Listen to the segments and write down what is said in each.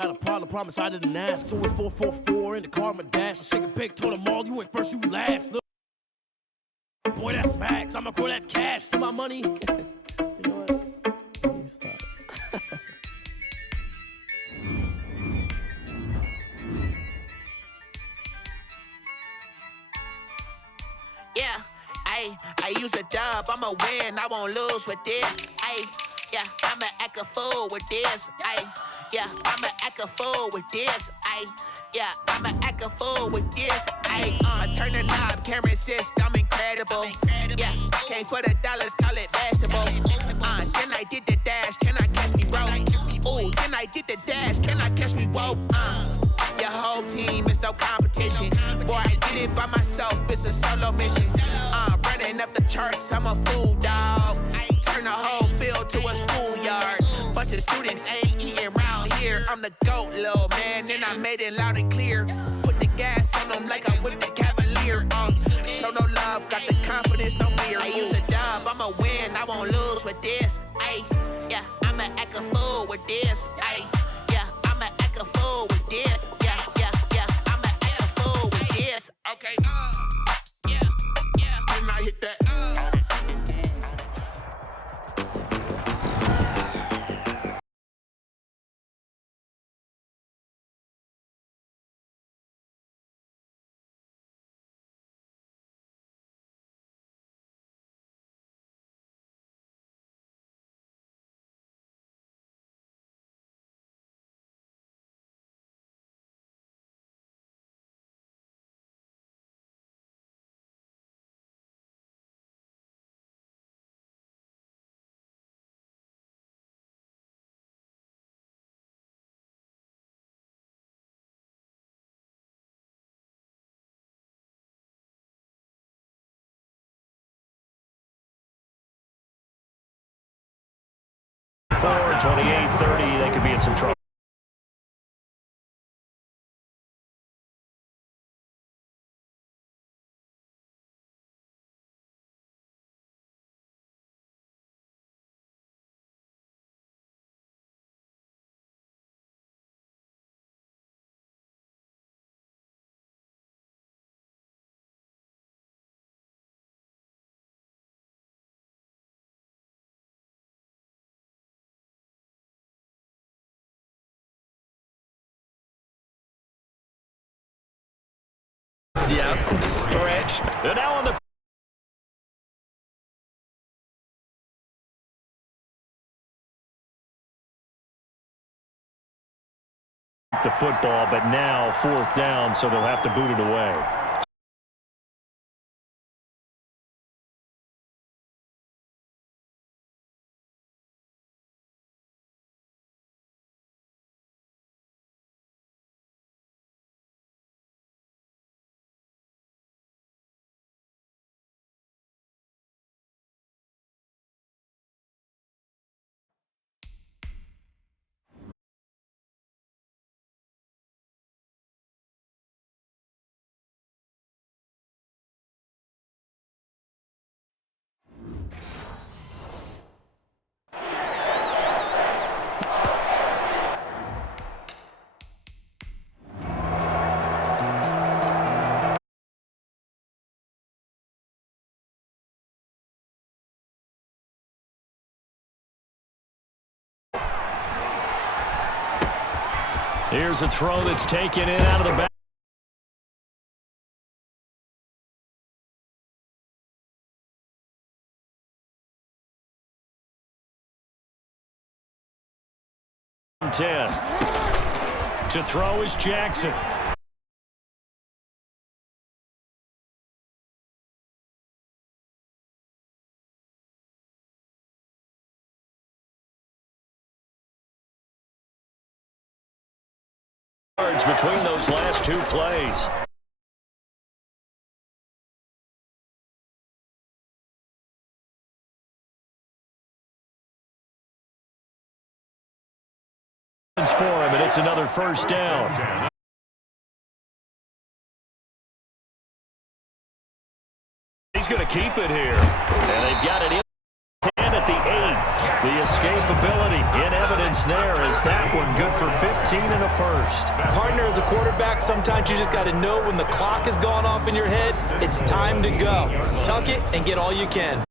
Had a problem, promise I didn't ask. So it's 444 in the car, my dash. I shake a big, told them all, you went first, you last. Look, boy, that's facts. I'ma grow that cash to my money. You know what? Please stop. Yeah, I use a dub, I'ma win, I won't lose with this. Yeah, I'ma act a fool with this. Yeah, I'ma act a fool with this. Yeah, I'ma act a fool with this. I turn the knob, can't resist, I'm incredible. Yeah, came for the dollars, call it vegetable. Then I did the dash, can I catch me, bro? Ooh, then I did the dash, can I catch me, whoa? Your whole team is no competition. Boy, I did it by myself, it's a solo mission. Running up the charts, I'm a fool, dog. Turn the whole field to a schoolyard. Bunch of students ain't eating round here. I'm the GOAT, little man, and I made it loud and clear. Put the gas on them like I'm with the Cavalier. Show no love, got the confidence, no fear. I use a dub, I'ma win, I won't lose with this. Yeah, I'ma act a fool with this. Yeah, I'ma act a fool with this. Yeah, I'ma act a fool with this. Okay, yeah, then I hit that. For 28-30, they could be in some trouble. Yes, stretch. They're now on the football, but now fourth down, so they'll have to boot it away. Here's a throw that's taken in out of the back. To throw is Jackson. Between those last two plays. For him, and it's another first down. He's going to keep it here. And they've got it in 10 at the 8. The escapability in evidence there as that one good for 15 and a first. Partner, as a quarterback, sometimes you just got to know when the clock has gone off in your head, it's time to go. Tuck it and get all you can.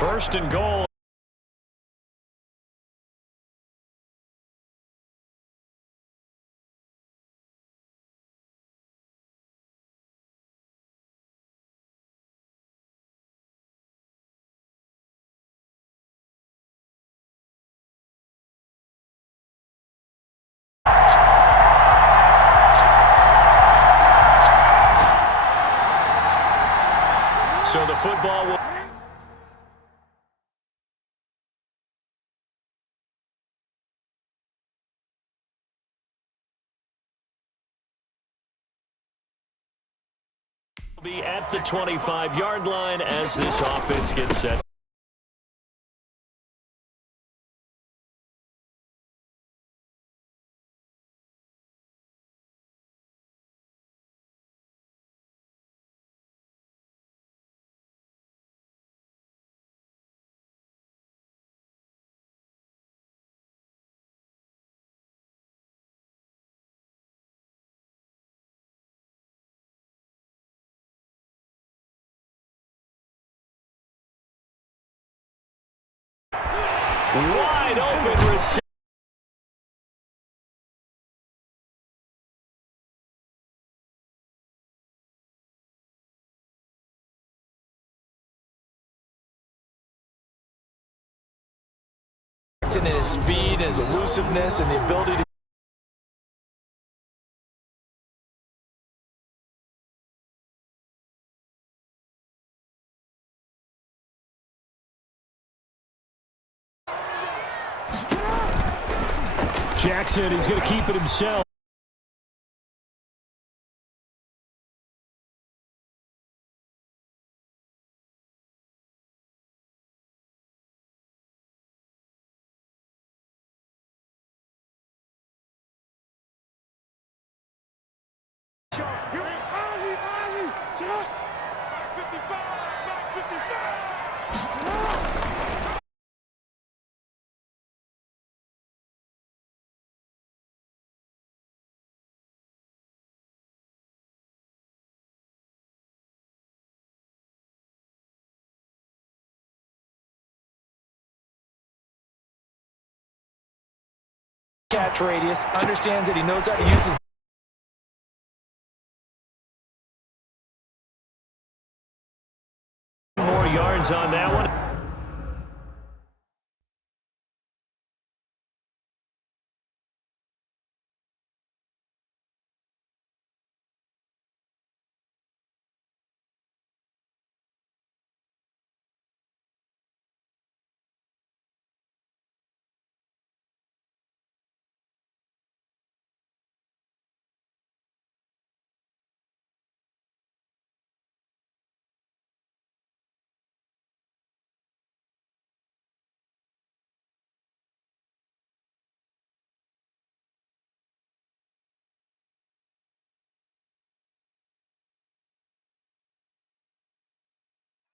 First and goal. So the football will be at the 25-yard line as this offense gets set. Wide open receiver. In his speed, his elusiveness, and the ability to Jackson, he's going to keep it himself. catch radius, understands that he knows how to use his More yards on that one.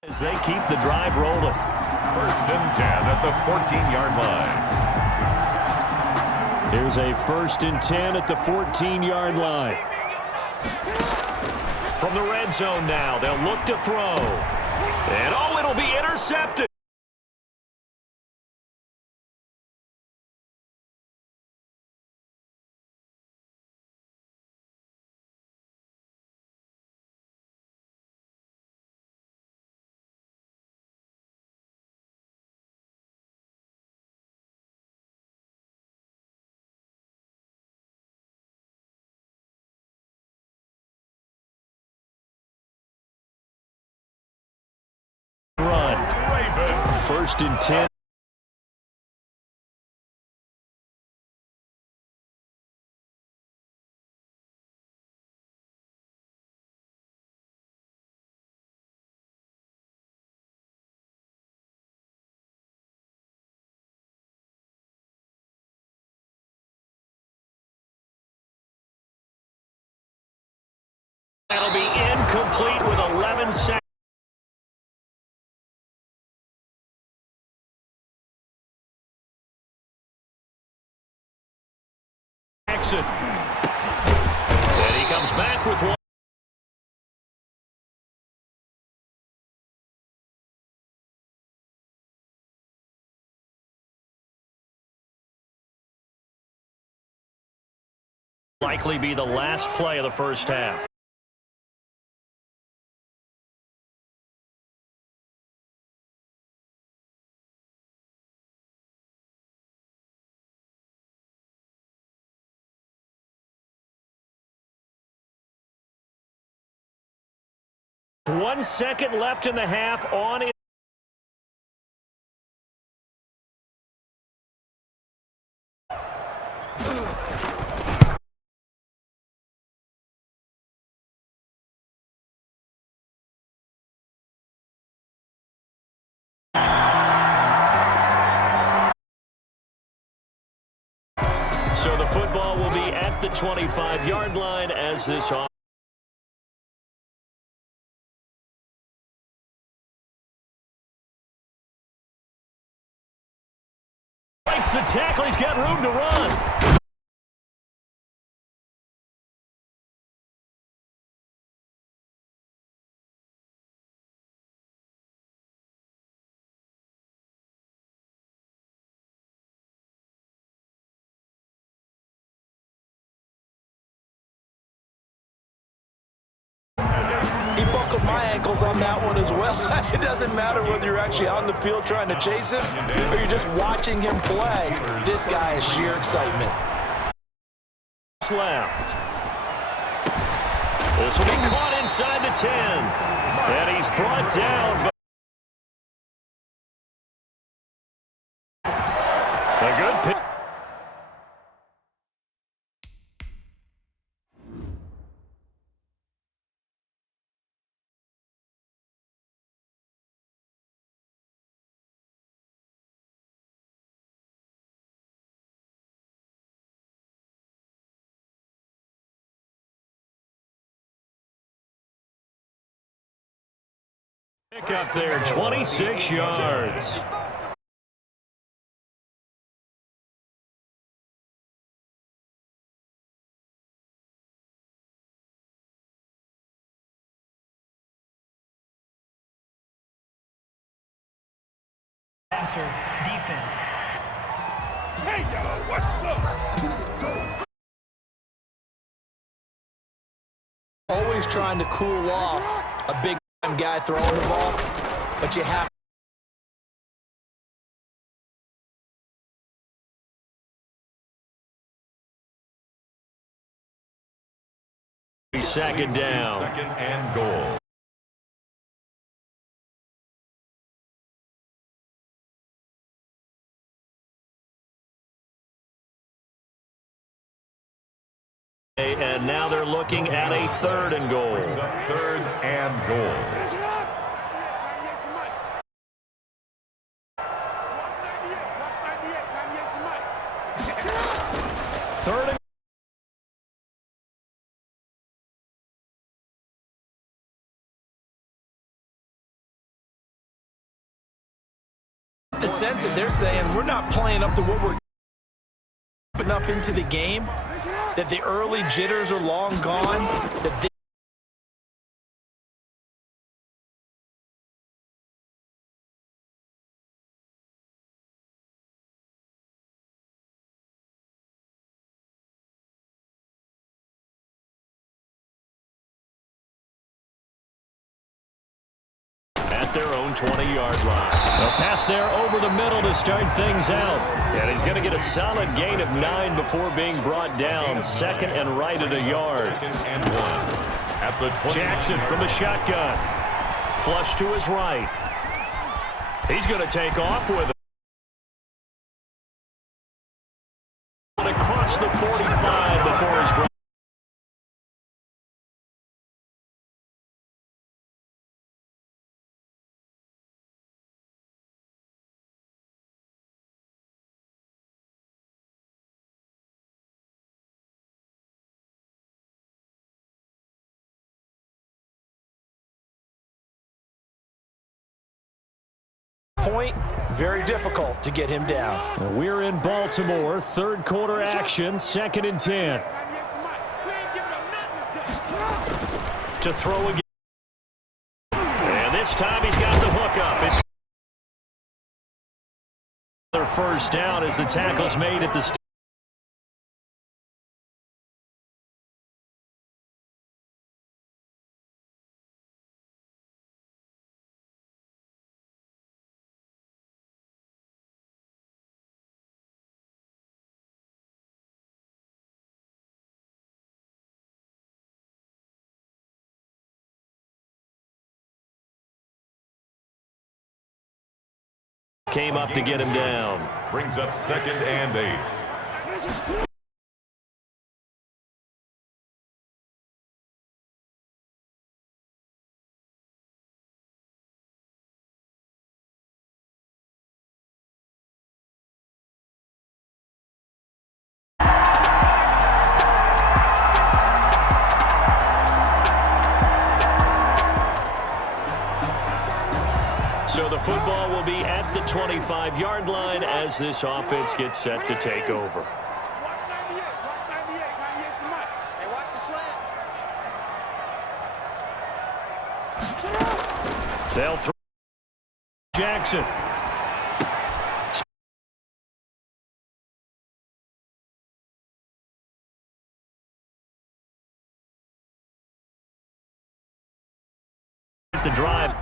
As they keep the drive rolling. First and 10 at the 14-yard line. Here's a first and 10 at the 14-yard line. From the red zone now, they'll look to throw. And oh, it'll be intercepted. First and 10. That'll be incomplete with a 1 second. Jackson. And he comes back with one. Likely be the last play of the first half. One second left in the half on it. So the football will be at the 25-yard line as this off. Breaks the tackle. He's got room to run. He buckled my ankles on that one as well. It doesn't matter whether you're actually on the field trying to chase him or you're just watching him play. This guy is sheer excitement. Left. This will be caught inside the 10. And he's brought down. A good pick. Pick up there, 26 yards. Passer defense. Hey, yo, what's up? Always trying to cool off a big guy throwing the ball, but you have to second down. Second and goal. And now they're looking at a third and goal. Third and goal. Third and the sense that they're saying we're not playing up to what we're enough into the game, that the early jitters are long gone, that at their own 20-yard line. A pass there over the middle to start things out. And he's going to get a solid gain of 9 before being brought down. Second and right at a yard. Second and 1. At the 20. Jackson from the shotgun. Flush to his right. He's going to take off with it. Across the 45 before he's brought. Point, very difficult to get him down. We're in Baltimore, third quarter action, 2nd and 10. To throw again. And this time he's got the hook up. It's another first down as the tackle's made at the start. Came up to get him down. Brings up 2nd and 8. So the football will be at the 25-yard line as this offense gets set to take over. They'll throw Jackson. The drive.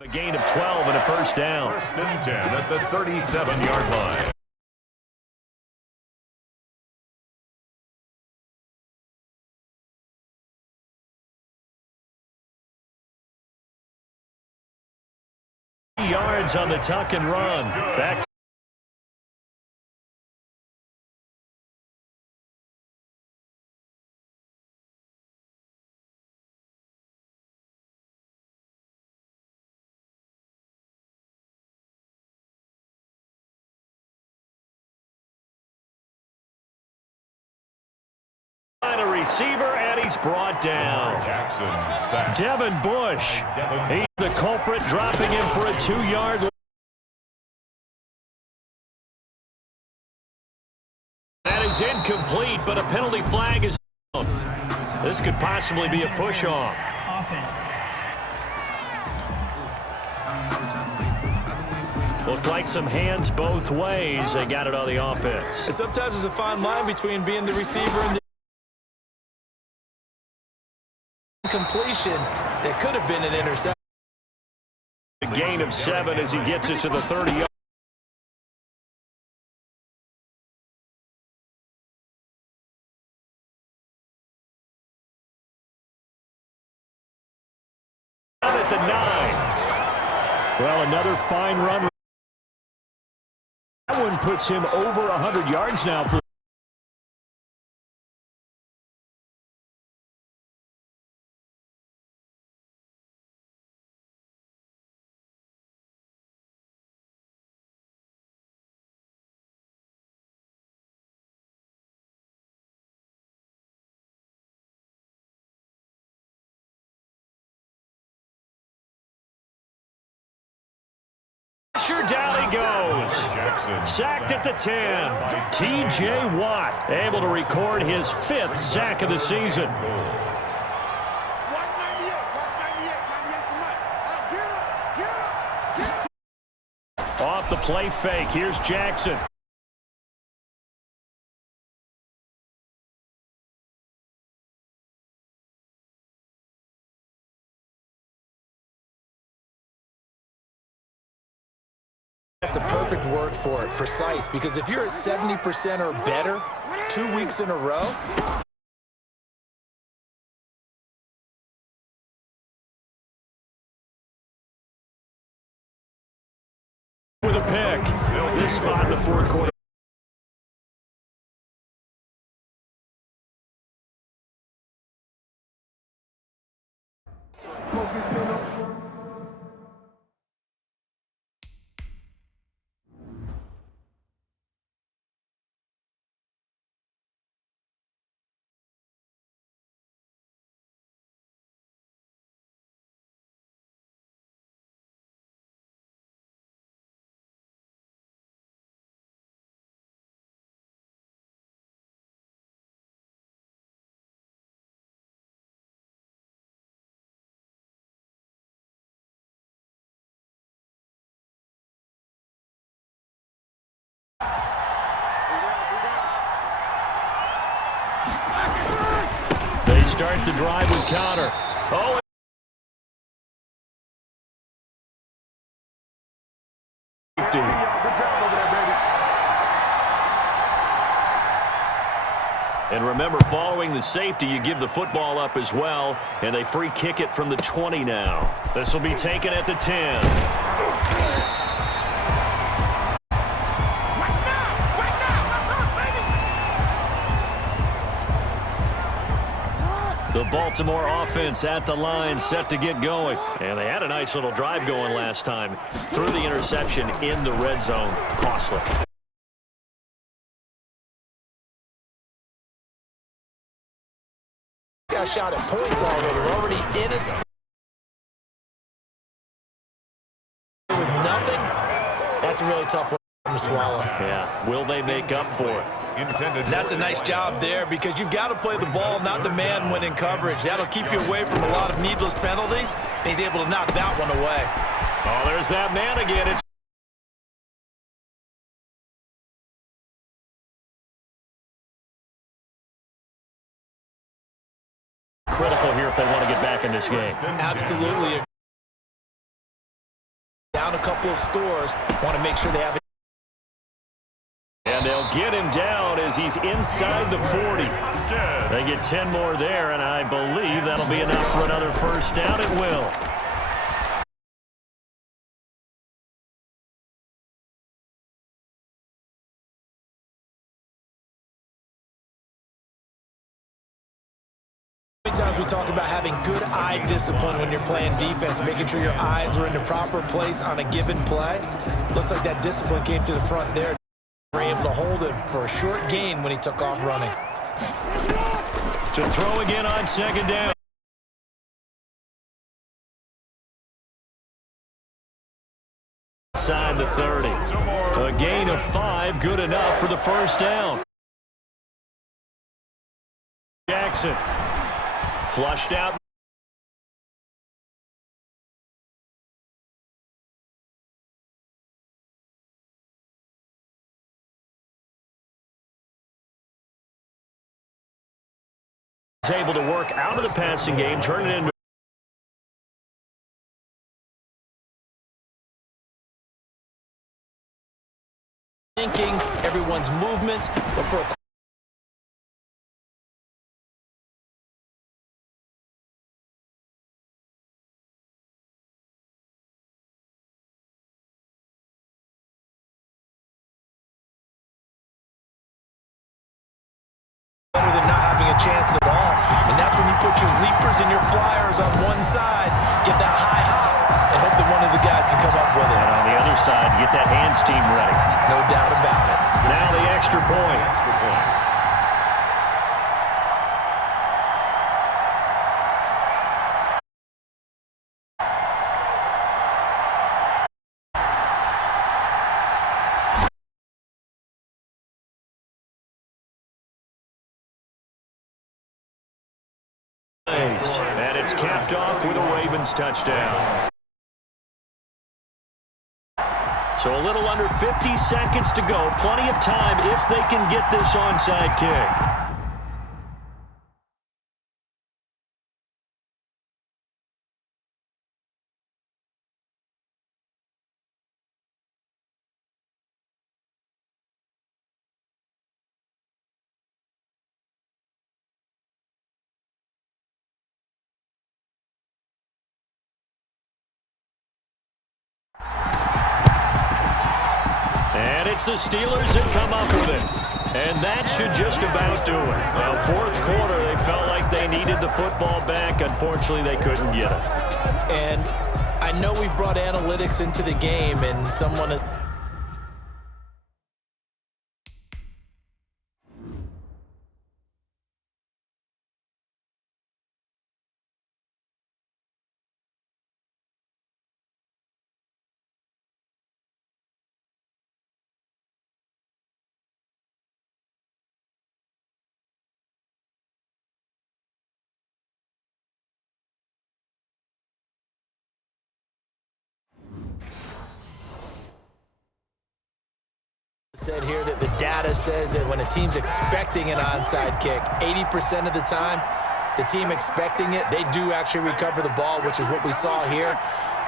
A gain of 12 and a first down. 1st and 10 at the 37-yard line. Yards on the tuck and run. Back. A receiver, and he's brought down. Jackson sacked. Devin Bush. He's the culprit, dropping him for a 2-yard line. That is incomplete, but a penalty flag is down. This could possibly be a push-off. Offense. Looked like some hands both ways. They got it on the offense. Sometimes there's a fine line between being the receiver and the completion that could have been an interception. A gain of 7 as he gets it to the 30-yard. At the 9. Well, another fine run. That one puts him over 100 yards now for down he goes. Sacked at the 10. T.J. Watt able to record his 5th sack of the season. Off the play fake. Here's Jackson. That's the perfect word for it, precise, because if you're at 70% or better 2 weeks in a row, with a pick. This spot in the 4th quarter. They start the drive with Connor. Oh, and remember, following the safety, you give the football up as well, and they free kick it from the 20 now. This will be taken at the 10. The Baltimore offense at the line, set to get going. And they had a nice little drive going last time. Through the interception in the red zone. Costly. Got shot at points already. We're already in a with nothing. That's a really tough one to swallow. Yeah, will they make up for it? Intended. That's a nice job there because you've got to play the ball, not the man when in coverage. That'll keep you away from a lot of needless penalties. And he's able to knock that one away. Oh, there's that man again. It's critical here if they want to get back in this game. Absolutely. Down a couple of scores. Want to make sure they have it. And they'll get him down as he's inside the 40. They get 10 more there, and I believe that'll be enough for another first down. It will. Many times we talk about having good eye discipline when you're playing defense, making sure your eyes are in the proper place on a given play. Looks like that discipline came to the front there. Were able to hold him for a short gain when he took off running. To throw again on second down. Inside the 30. A gain of 5, good enough for the first down. Jackson. Flushed out. Is able to work out of the passing game, turn it into thinking, everyone's movement, but for a better than not having a chance at all. And that's when you put your leapers and your flyers on one side, get that high hop, and hope that one of the guys can come up with it. and on the other side, get that hands team ready. No doubt about it. Now the extra point. And it's capped off with a Ravens touchdown. So a little under 50 seconds to go. Plenty of time if they can get this onside kick. And it's the Steelers that come up with it. And that should just about do it. Well, fourth quarter, they felt like they needed the football back. Unfortunately, they couldn't get it. And I know we brought analytics into the game, and someone... said here that the data says that when a team's expecting an onside kick, 80% of the time, the team expecting it, they do actually recover the ball, which is what we saw here.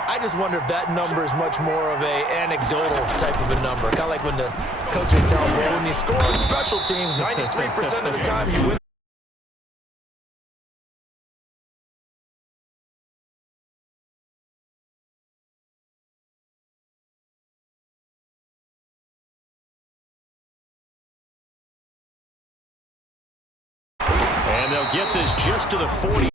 I just wonder if that number is much more of a anecdotal type of a number. Kind of like when the coaches tell us, well, when you score on special teams, 93% of the time you win. And they'll get this just to the 40.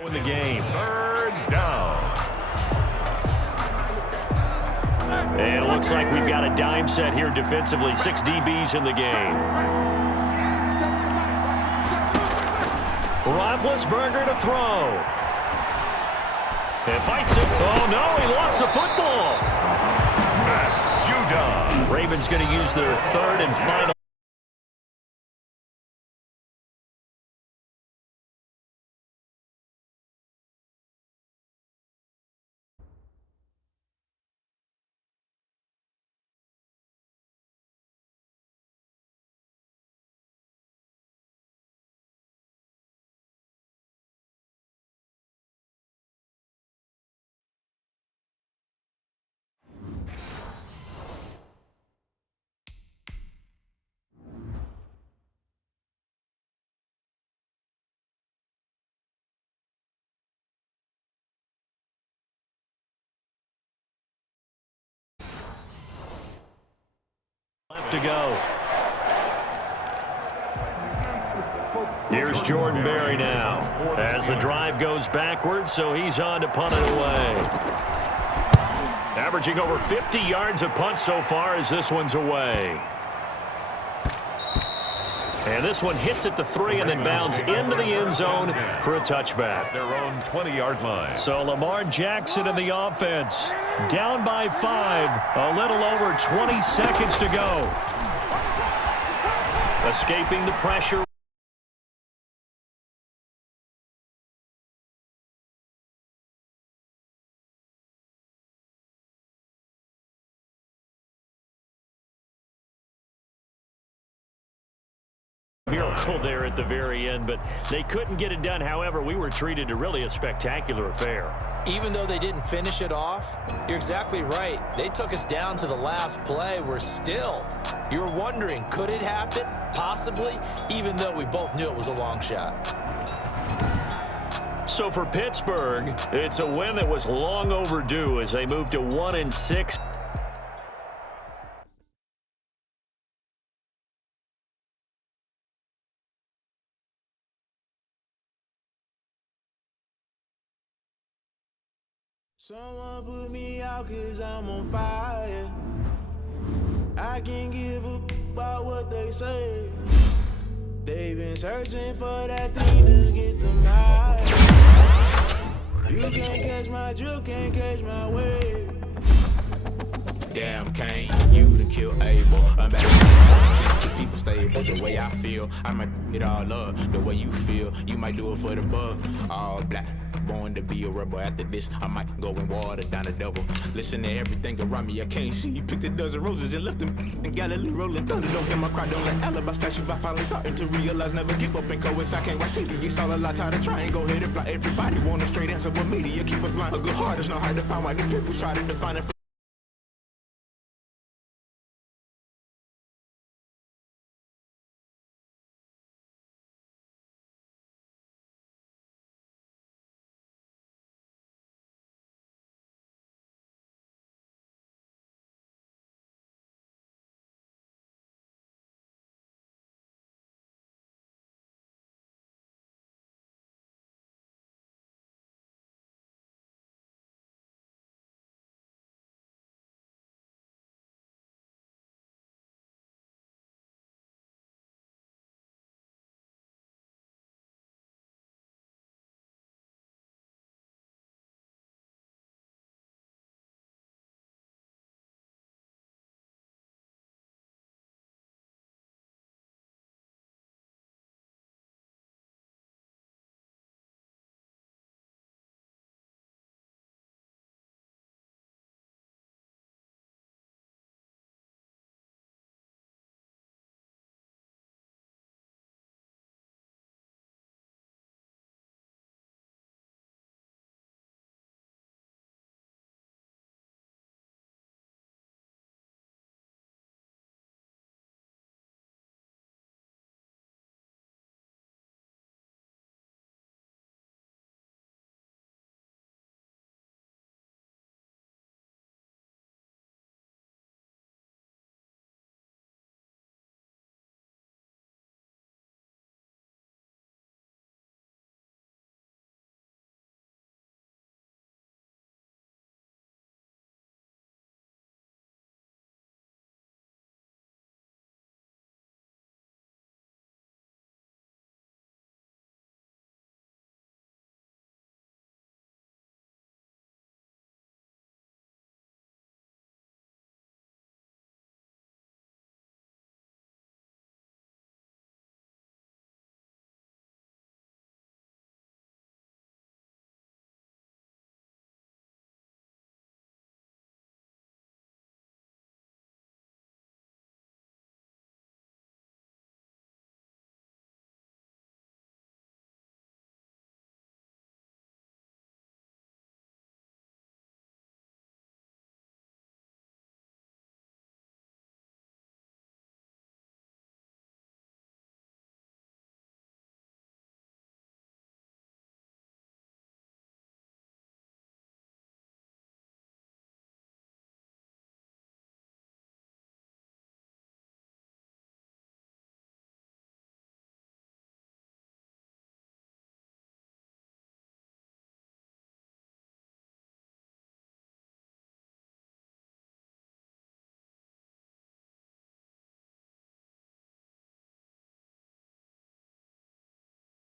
In the game. Third down. And it looks like we've got a dime set here defensively. 6 DBs in the game. Roethlisberger to throw. And fights it. Oh, no, he lost the football. Ravens going to use their third and final. Left to go. Here's Jordan Berry now as the drive goes backwards, so he's on to punt it away. Averaging over 50 yards a punt so far as this one's away. And this one hits at the 3 and then bounds into the end zone for a touchback. Their own 20-yard line. So Lamar Jackson in the offense. Down by 5. A little over 20 seconds to go. Escaping the pressure. Miracle there at the very end, but they couldn't get it done. However, we were treated to really a spectacular affair. Even though they didn't finish it off, you're exactly right. They took us down to the last play. We're still, you were wondering, could it happen? Possibly, even though we both knew it was a long shot. So for Pittsburgh, it's a win that was long overdue as they move to 1-6. Someone put me out 'cause I'm on fire. I can't give a about what they say. They've been searching for that thing to get them high. You can't catch my drift, can't catch my wave. Damn, Kane, you done killed Abel. I'm back to people stable the way I feel. I might it all up the way you feel. You might do it for the buck. All black. born to be a rebel. After this, I might go and water down the devil. Listen to everything around me, I can't see. Picked a dozen roses and left them in Galilee rolling thunder. Don't get my cry, don't let alibis pass you by. Finally starting to realize, never give up and coincide. Can't watch TV, it's all a lot. Tired of trying, go ahead and fly. Everybody want a straight answer, but media keep us blind. A good heart is not hard to find. Why these people try to define it.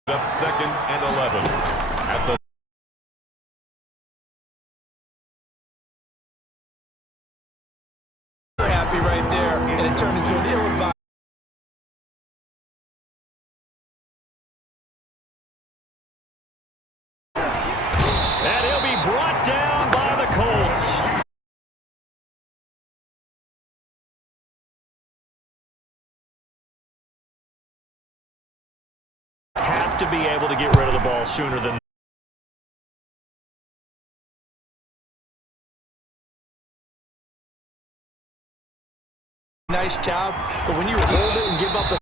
Up second and 11 at the Happy right there, and it turned into an ill-advised. And he'll be brought down by the Colts. Have to be able to get rid of the ball sooner than Nice job, but when you hold it and give up a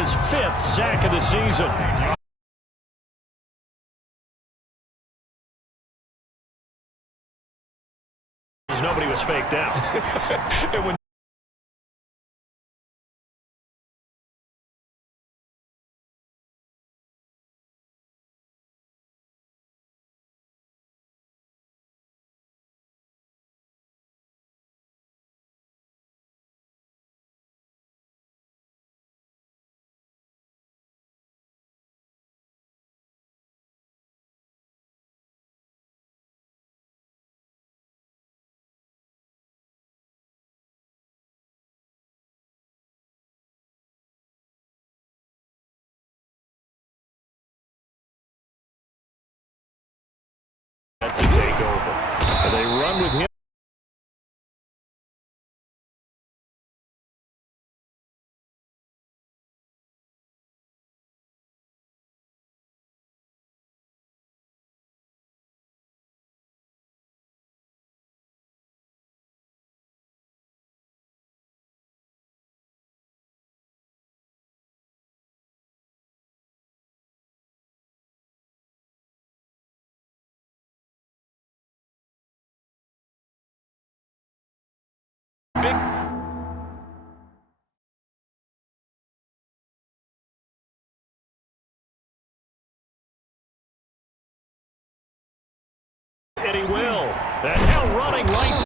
his 5th sack of the season. Nobody was faked out. and when And they run with him. And he will. And now running right.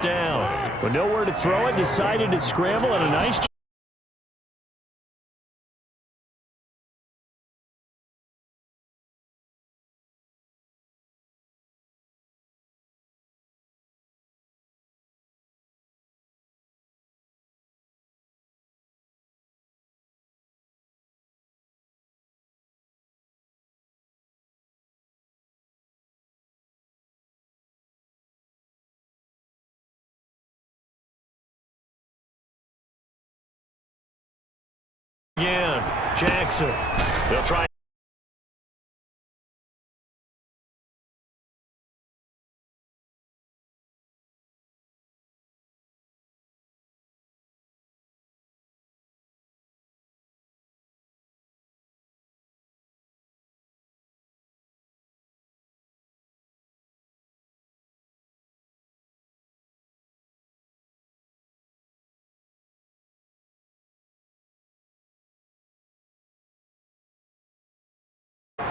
Down. With nowhere to throw it, decided to scramble and a nice. Again, Jackson. They'll try.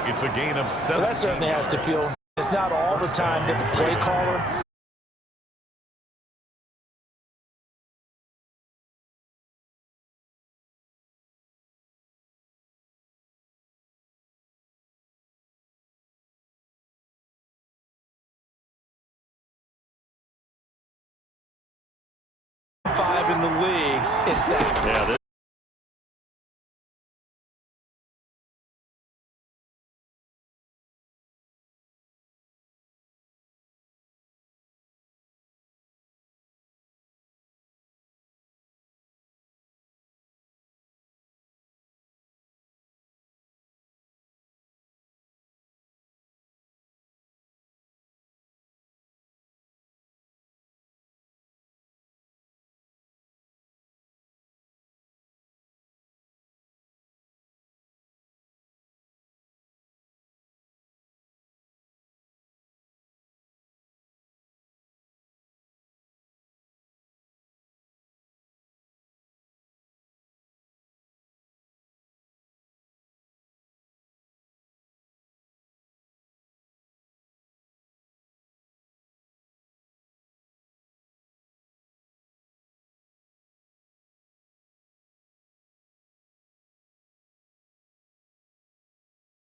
It's a gain of 7. Well, that certainly has to feel. It's not all the time that the play caller. Five in the league in sacks. Yeah,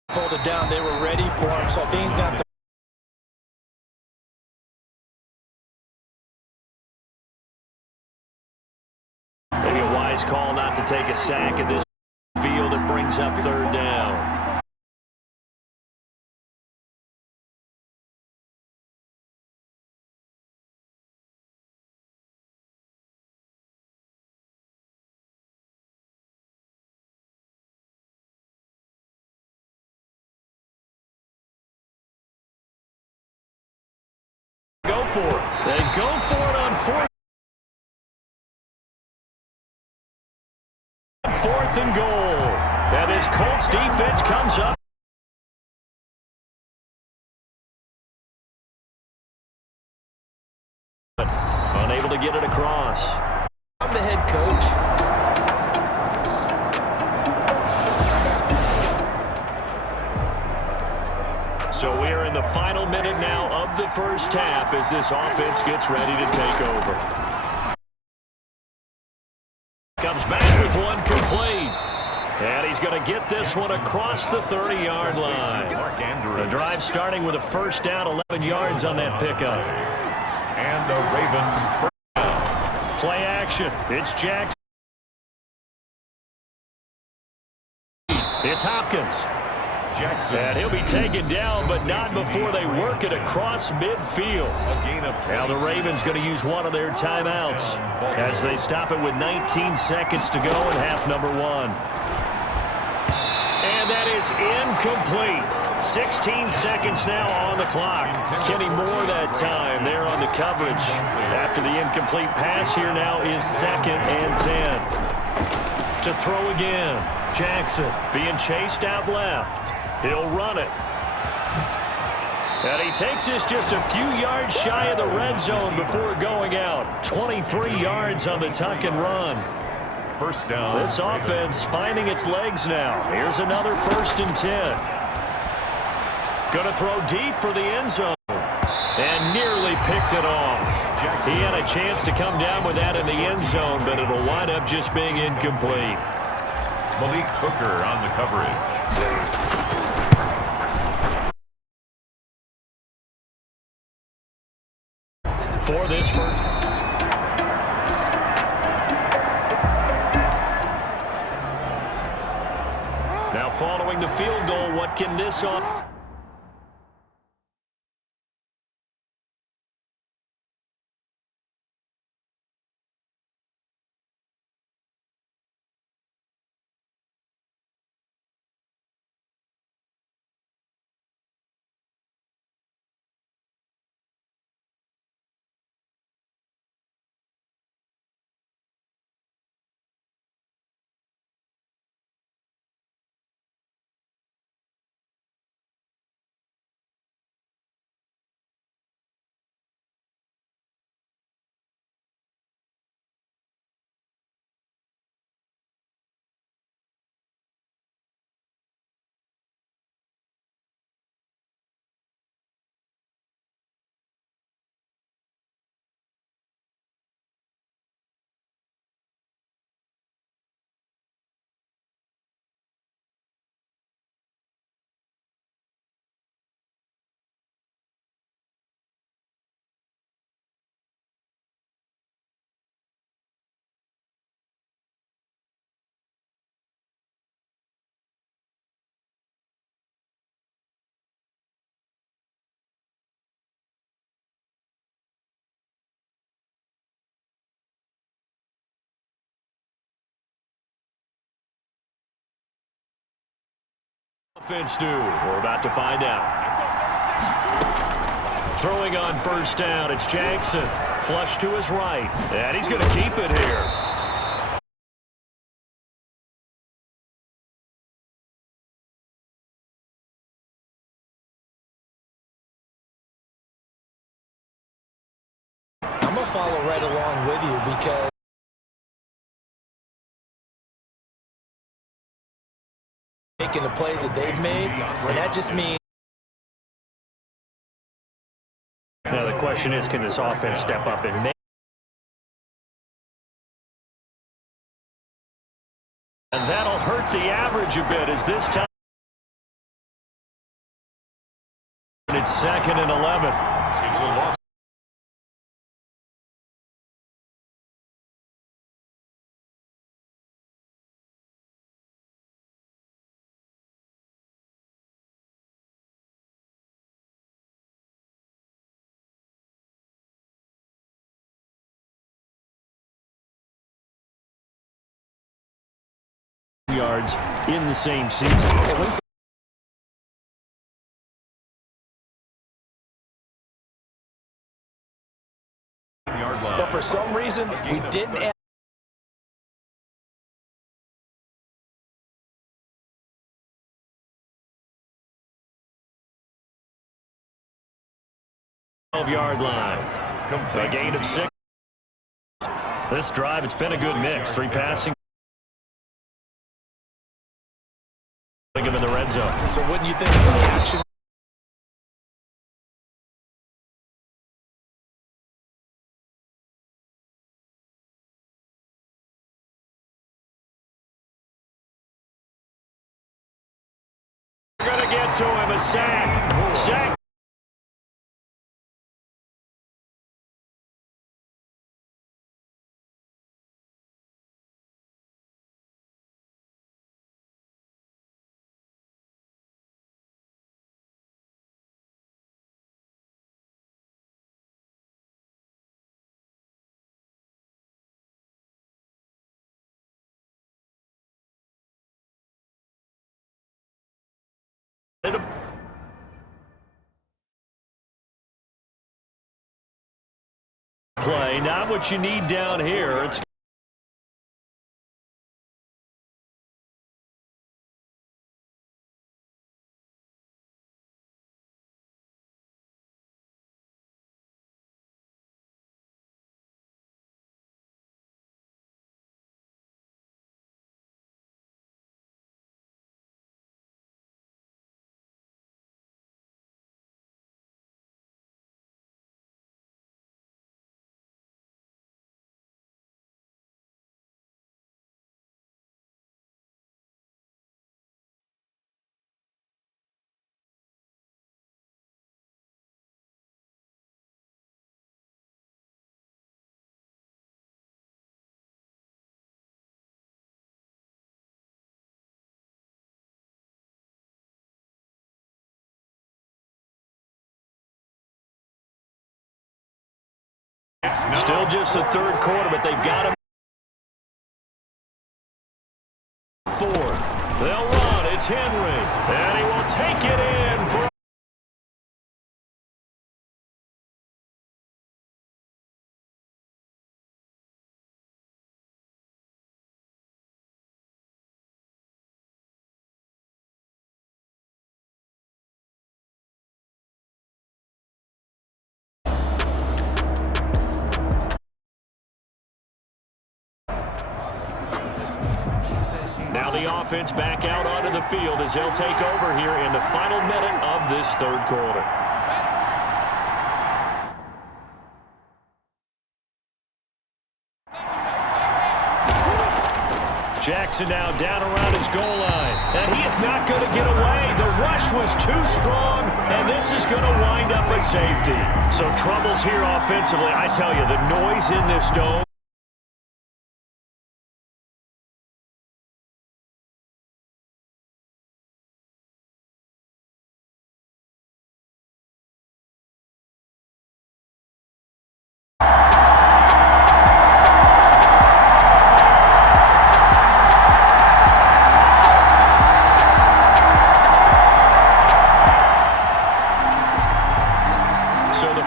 Pulled it down. They were ready for him, so Dean's got to. maybe a wise call not to take a sack at this field. It brings up third down. Go for it. They go for it on fourth and goal. And this Colts defense comes up. Unable to get it across. I'm the head coach. So we are in the final minute now of the first half as this offense gets ready to take over. Comes back with one complete. And he's going to get this one across the 30-yard line. The drive starting with a first down, 11 yards on that pickup. And the Ravens first down. Play action. It's Jackson. It's Hopkins. Jackson. And he'll be taken down, but not before they work it across midfield. A gain of Now the Ravens going to use one of their timeouts as they stop it with 19 seconds to go in half number 1. And that is incomplete. 16 seconds now on the clock. Kenny Moore that time there on the coverage. After the incomplete pass, here now is 2nd and 10. To throw again. Jackson being chased out left. He'll run it. And he takes this just a few yards shy of the red zone before going out. 23 yards on the tuck and run. First down. This offense finding its legs now. Here's another 1st and 10. Going to throw deep for the end zone. And nearly picked it off. He had a chance to come down with that in the end zone, but it'll wind up just being incomplete. Malik Hooker on the coverage. For this first. Now following the field goal, what can this on? Offense do. We're about to find out. Throwing on 1st down, it's Jackson. Flush to his right. And he's going to keep it here. I'm going to follow right along with you because making the plays that they've made, and that just means. Now the question is, can this offense step up and make? And that'll hurt the average a bit as this time. It's 2nd and 11. It's a loss. Yards in the same season. But for some reason, we didn't end. Yard line. A gain of 6. This drive, it's been a good mix. 3 passing. Think of in the red zone. So wouldn't you think of the action? We're going to get to him. A sack. Sack. play, not what you need down here. It's still just the third quarter, but they've got him. Fourth. They'll run. It's Henry. And he will take it in for now the offense back out onto the field as they'll take over here in the final minute of this third quarter. Jackson now down around his goal line, and he is not going to get away. The rush was too strong, and this is going to wind up a safety. So troubles here offensively. I tell you, the noise in this dome.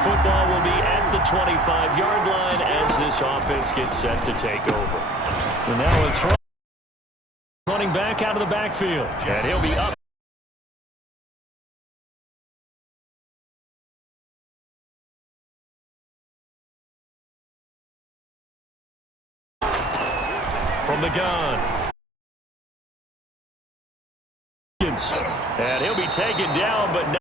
Football will be at the 25-yard line as this offense gets set to take over. And now a throw. Running back out of the backfield. And he'll be up. From the gun. And he'll be taken down, but not.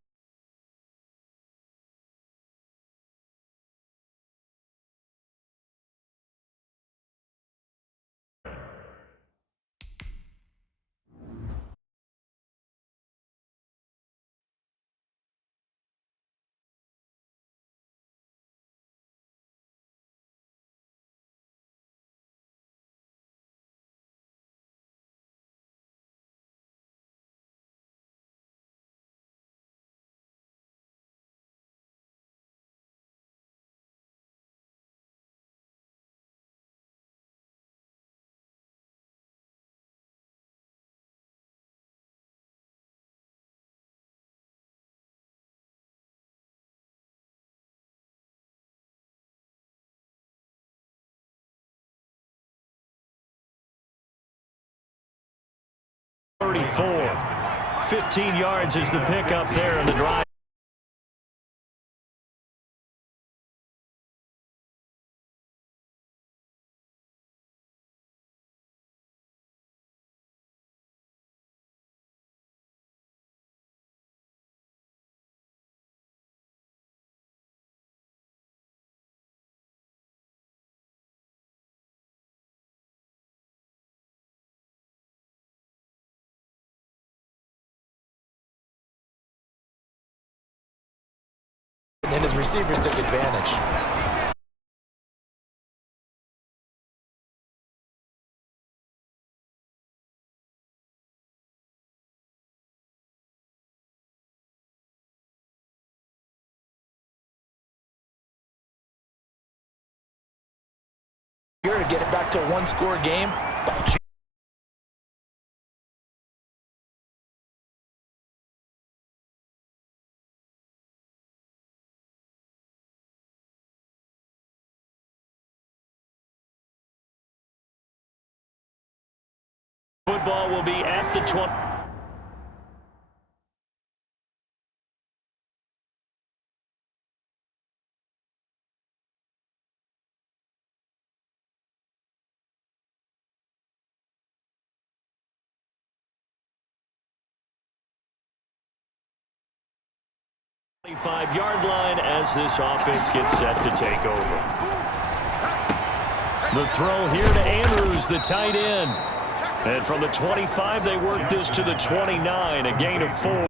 .34. 15 yards is the pickup there in the drive. And his receivers took advantage. Here to get it back to a one-score game. football will be at the 20. Five-yard line as this offense gets set to take over. The throw here to Andrews, the tight end. And from the 25, they work this to the 29, a gain of 4.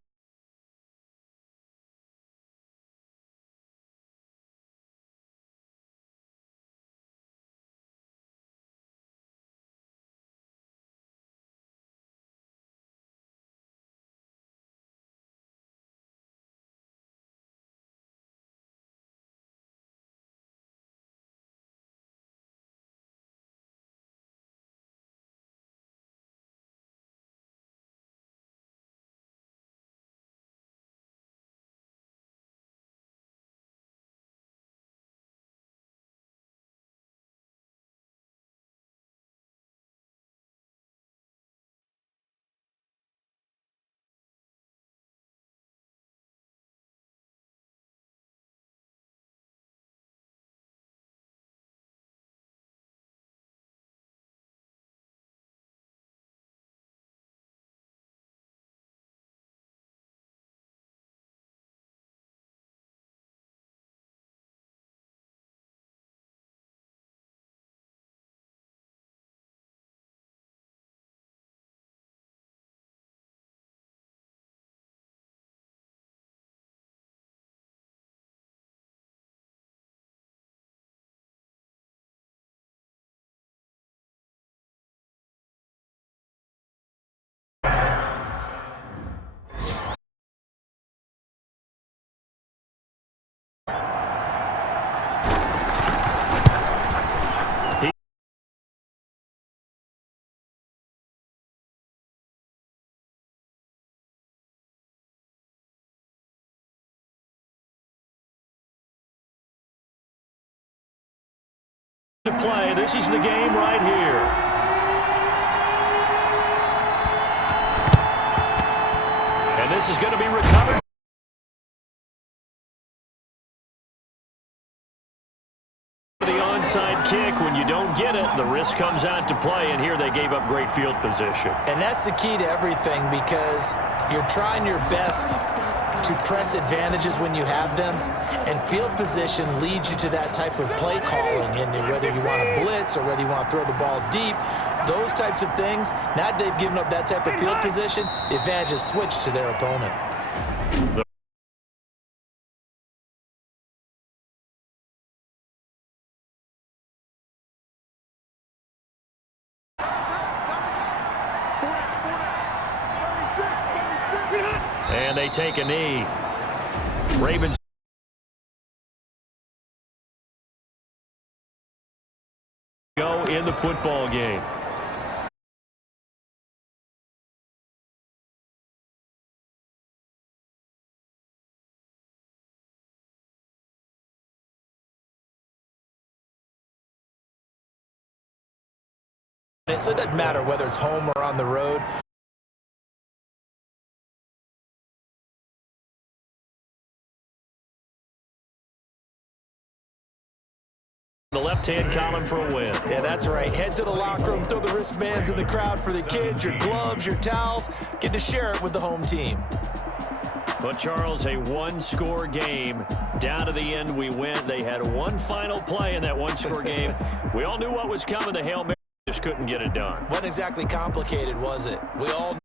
To play. This is the game right here. And this is going to be recovered. The onside kick, when you don't get it, the risk comes out to play, and here they gave up great field position. And that's the key to everything, because you're trying your best to press advantages when you have them, and field position leads you to that type of play calling. And whether you want to blitz or whether you want to throw the ball deep, those types of things, now that they've given up that type of field position, the advantage is switched to their opponent. And they take a knee. Ravens go in the football game. So it doesn't matter whether it's home or on the road. The left-hand column for a win. Yeah, that's right. Head to the locker room, throw the wristbands in the crowd for the kids, your gloves, your towels. Get to share it with the home team. But, Charles, a one-score game. Down to the end we went. They had one final play in that one-score game. We all knew what was coming. The Hail Mary just couldn't get it done. Wasn't exactly complicated, was it? We all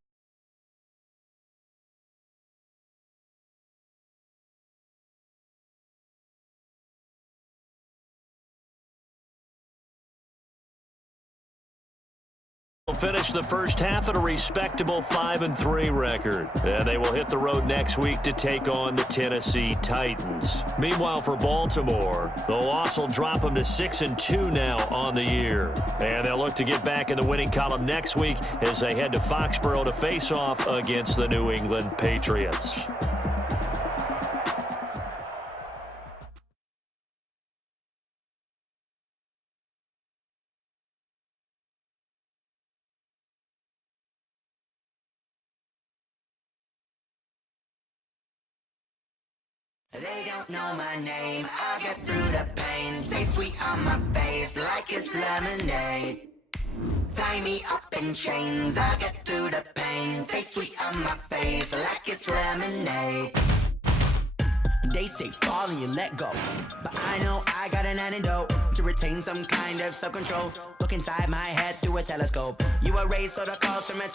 will finish the first half at a respectable 5-3 record. And they will hit the road next week to take on the Tennessee Titans. Meanwhile, for Baltimore, the loss will drop them to 6-2 now on the year. And they'll look to get back in the winning column next week as they head to Foxborough to face off against the New England Patriots. They don't know my name, I'll get through the pain. Taste sweet on my face like it's lemonade. Tie me up in chains, I'll get through the pain. Taste sweet on my face like it's lemonade. They say fall and you let go, but I know I got an antidote to retain some kind of self-control. Look inside my head through a telescope. You erase all the calls from a